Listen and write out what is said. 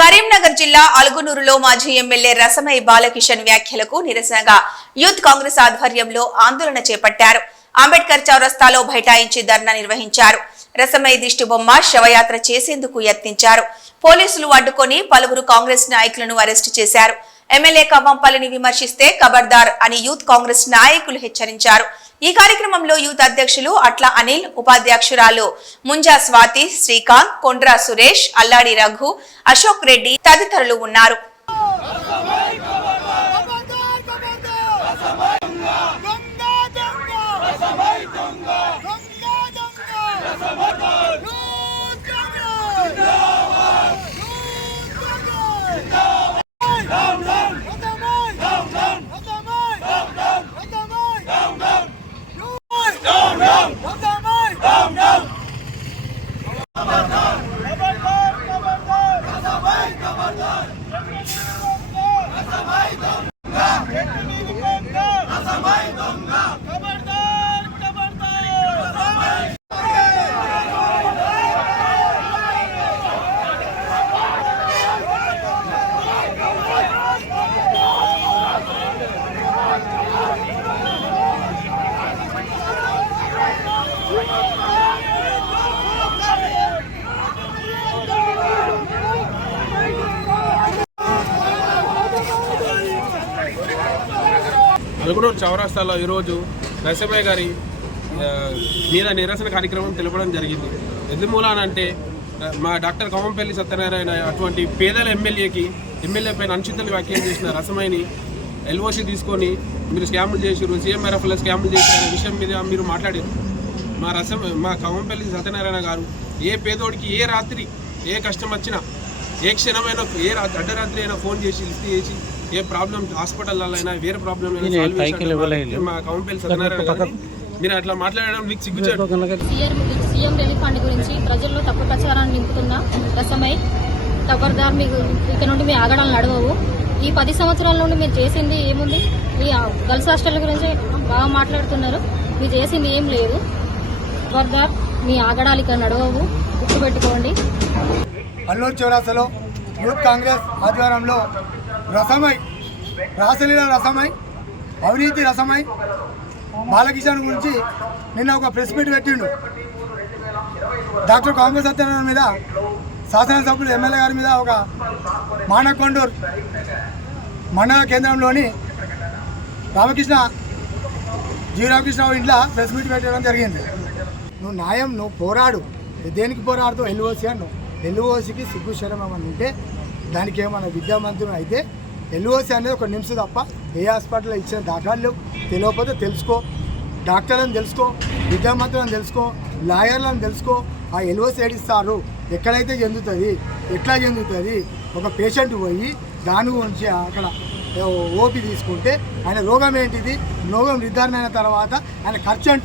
కరీంనగర్ జిల్లా అలుగునూరులో మాజీ ఎమ్మెల్యే రసమై బాలకిషన్ వ్యాఖ్యలకు నిరసనగా యూత్ కాంగ్రెస్ ఆధ్వర్యంలో ఆందోళన చేపట్టారు. అంబేద్కర్ చౌరస్తాలో బైఠాయించి ధర్నా నిర్వహించారు. రసమై దిష్టిబొమ్మ శవయాత్ర చేసేందుకు యత్నించారు. పోలీసులు అడ్డుకొని పలువురు కాంగ్రెస్ నాయకులను అరెస్టు చేశారు. ఎమ్మెల్యే కవ్వంపల్లిని విమర్శిస్తే ఖబర్దార్ అని యూత్ కాంగ్రెస్ నాయకులు హెచ్చరించారు. ఈ కార్యక్రమంలో యూత్ అధ్యక్షులు అట్ల అనిల్ ఉపాధ్యక్షురాలు ముంజా స్వాతి శ్రీకాంత్ కొండ్రా సురేష్ అల్లాడి రఘు అశోక్ రెడ్డి తదితరులు ఉన్నారు. దొంగ దొంగ రసమై యూత్ కాంగ్రెస్ జిందాబాద్ youth Congress down down Rasamayi down down Rasamayi down down Rasamayi down down youth down down Rasamayi down down ఖబర్దార్ ఖబర్దార్ ఖబర్దార్ రసమై ఖబర్దార్ రసమై దొంగ రసమై దొంగ ఖబర్దార్ ఖబర్దార్ రసమై నలుగునూరు చౌరాస్తాలో ఈరోజు నరసింహయ్య గారి మీద నిరసన కార్యక్రమం తెలపడం జరిగింది. ఎందుమూలానంటే మా డాక్టర్ కవంపల్లి సత్యనారాయణ అటువంటి పేదల ఎమ్మెల్యేకి ఎమ్మెల్యే పైన అనుచితలు వ్యాఖ్యలు చేసిన రసమైని ఎల్ఓసి తీసుకొని మీరు స్కాములు చేసారు సీఎంఆర్ఎఫ్లో స్కాములు చేసిన విషయం మీద మీరు మాట్లాడారు. మా రసం మా కవంపల్లి సత్యనారాయణ గారు ఏ పేదోడికి ఏ రాత్రి ఏ కష్టం వచ్చినా ఏ క్షణమైనా ఏ అర్ధరాత్రి అయినా ఫోన్ చేసి లిఫ్ట్ చేసి ఏ ప్రాబ్లం హాస్పిటల్లో అయినా వేరే ప్రాబ్లం మా కవంపల్లి సత్యనారాయణ మీరు అట్లా మాట్లాడడం మీకు సిగ్గుచాడు సీఎం సీఎం రిలీఫ్ ఫండ్ గురించి ప్రజల్లో తప్పు ప్రచారాన్ని నింపుతున్న రసమై ఖబర్దార్ మీకు ఇక నుండి మీ ఆగడాలను నడవవు. ఈ పది సంవత్సరాల నుండి మీరు చేసింది ఏముంది? ఈ గర్ల్స్ హాస్టల్ గురించి బాగా మాట్లాడుతున్నారు. మీరు చేసింది ఏం లేదు. ఖబర్దార్ మీ ఆగడాలు ఇక నడవవు. గుర్తుపెట్టుకోండి. అల్లూరు చౌరాసలో యూత్ కాంగ్రెస్ ఆధ్వర్యంలో రసమై రాసలీల రసమై అవినీతి రసమై బాలకిషన్ గురించి నిన్న ఒక ప్రెస్ మీట్ పెట్టిండు. డాక్టర్ కాంగ్రెస్ సత్యనారాయణ మీద శాసనసభ్యులు ఎమ్మెల్యే గారి మీద ఒక మానకొండూరు మండల కేంద్రంలోని రామకృష్ణ జీవరామకృష్ణ ఇంట్లో ప్రెస్ మీట్ పెట్టడం జరిగింది. నువ్వు న్యాయం నువ్వు పోరాడు. దేనికి పోరాడుతావు ఎల్ఓసి అన్నావు? ఎల్ఓసికి సిగ్గు శరం ఉంటే దానికి ఏమన్నా విద్యామంత్రులు అయితే ఎల్ఓసి అనేది ఒక నిమిషం తప్ప ఏ హాస్పిటల్లో ఇచ్చిన దాఖలు లేవు. తెలియకపోతే తెలుసుకో. డాక్టర్లను తెలుసుకో విద్యామంత్రులను తెలుసుకో లాయర్లను తెలుసుకో. ఆ ఎల్ఓసి ఏడిస్తారు. ఎక్కడైతే చెందుతుంది ఎట్లా చెందుతుంది? ఒక పేషెంట్ పోయి దాని గురించి అక్కడ ఓపి తీసుకుంటే ఆయన రోగం ఏంటిది? రోగం నిర్ధారణ అయిన తర్వాత ఆయన ఖర్చు అంటూ